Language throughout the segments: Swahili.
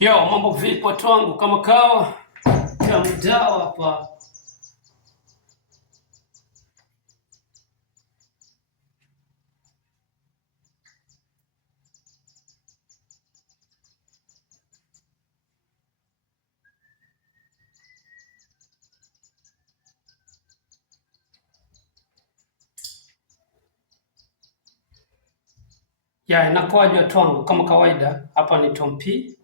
Yo, mambo vipi watu wangu, kama kawa kamdao hapa. Inakuwaje watu wangu, kama kawaida hapa ni Tom P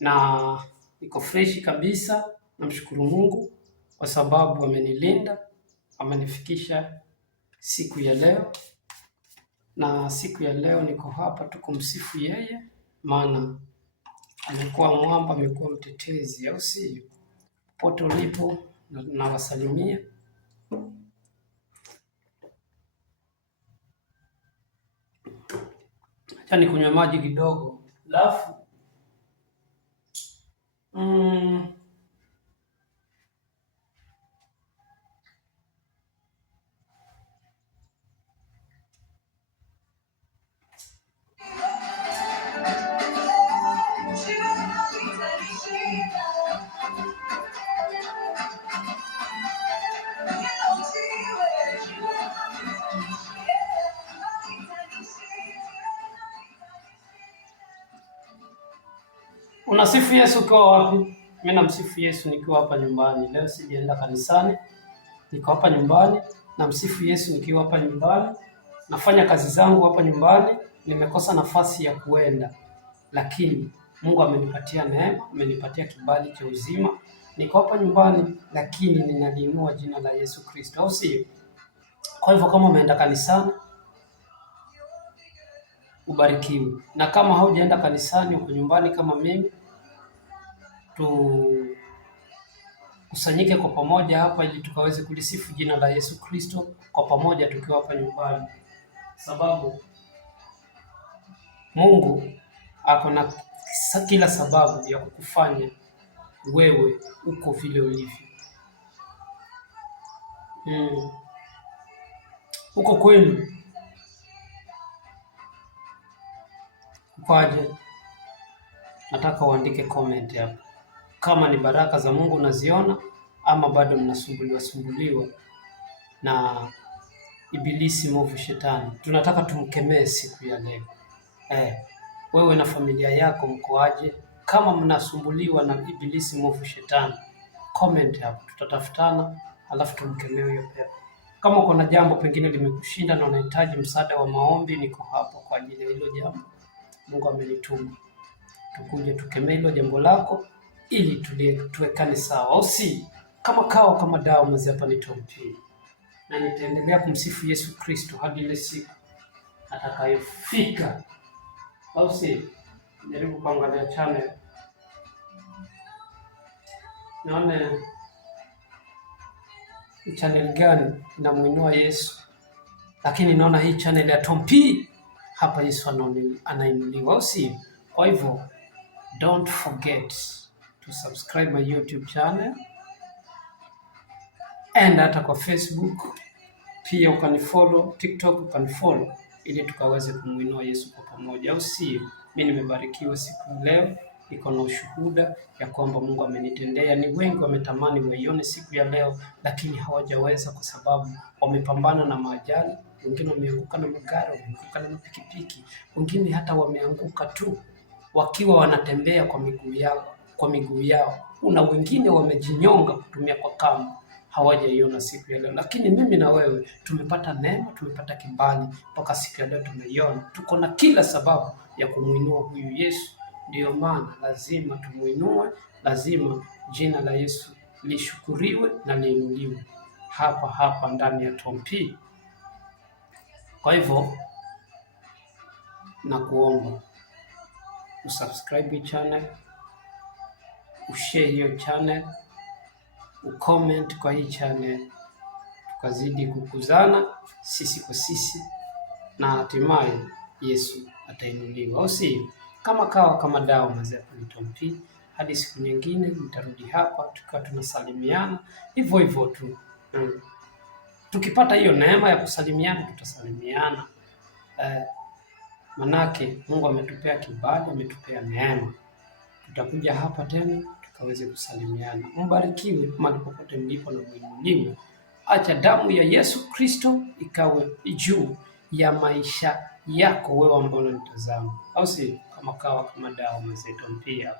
na niko freshi kabisa. Namshukuru Mungu kwa sababu amenilinda, amenifikisha siku ya leo, na siku ya leo niko hapa tu kumsifu yeye, maana amekuwa mwamba, amekuwa mtetezi, au sio? Popote ulipo nawasalimia. Acha nikunywe maji kidogo, alafu unasifu Yesu ukiwa wapi? Mimi namsifu Yesu nikiwa hapa nyumbani. Leo sijaenda kanisani, niko hapa nyumbani. Namsifu Yesu nikiwa hapa nyumbani, nafanya kazi zangu hapa nyumbani. Nimekosa nafasi ya kuenda, lakini Mungu amenipatia neema, amenipatia kibali cha uzima. Niko hapa nyumbani, lakini ninaliinua jina la Yesu Kristo, au sio? Kwa hivyo kama umeenda kanisani, ubarikiwe, na kama haujaenda kanisani, uko nyumbani kama mimi, tukusanyike kwa pamoja hapa ili tukaweze kulisifu jina la Yesu Kristo kwa pamoja tukiwa hapa nyumbani, sababu Mungu ako na kila sababu ya kukufanya wewe uko vile ulivyo. Uko kwenu ukaje? Nataka uandike comment hapa kama ni baraka za Mungu unaziona, ama bado mnasumbuliwa na ibilisi mwovu shetani. Tunataka tumkemee siku ya leo. Wewe na familia yako mkoaje? Kama mnasumbuliwa na ibilisi mwovu shetani, comment hapo, tutatafutana alafu tumkemee huyo pepo. Kama uko na jambo pengine limekushinda na unahitaji msaada wa maombi, niko hapo kwa ajili ya hilo jambo. Mungu amenituma tukuje tukemee hilo jambo lako ili tuwekane sawa, au si? Kama kawa kama dawa. Mzee hapa ni Tom P, na nitaendelea kumsifu Yesu Kristo hadi ile siku atakayofika, au si? Jaribu kuangalia channel, naone channel gani inamuinua Yesu, lakini naona hii channel ya Tom P hapa Yesu anainuliwa, au si? Kwa hivyo don't forget to subscribe my YouTube channel, and hata kwa Facebook pia ukanifollow, TikTok ukanifollow, ili tukaweze kumuinua Yesu kwa pamoja, au si? Mimi nimebarikiwa siku leo, niko na ushuhuda ya kwamba Mungu amenitendea. Ni wengi wametamani waione siku ya leo, lakini hawajaweza kwa sababu wamepambana na maajali. Wengine wameanguka na magari, wameanguka na pikipiki, wengine hata wameanguka tu wakiwa wanatembea kwa miguu yao. Kuna wengine wamejinyonga kutumia kwa kamba, hawajaiona siku ya leo. Lakini mimi na wewe tumepata neema, tumepata kibali mpaka siku ya leo tumeiona. Tuko na kila sababu ya kumuinua huyu Yesu. Ndio maana lazima tumuinue, lazima jina la Yesu lishukuriwe na liinuliwe hapa ndani ya Tom P. Kwa hivyo nakuomba usubscribe channel, ushare hiyo channel, ucomment kwa hii channel, tukazidi kukuzana sisi kwa sisi, na hatimaye Yesu atainuliwa, au si? Kama kawa kama dawa. Mzee ni Tom P. Hadi siku nyingine nitarudi hapa tukiwa tunasalimiana hivyo hivyo tu. Tukipata hiyo neema ya kusalimiana tutasalimiana. Manake Mungu ametupea kibali, ametupea neema. tutakuja hapa tena tukaweze kusalimiana. Mbarikiwe mahali popote mlipo na muinuliwe. Acha damu ya Yesu Kristo ikawe juu ya maisha yako wewe ambao unanitazama, au si kama kawa kama dawa mazeto mpia.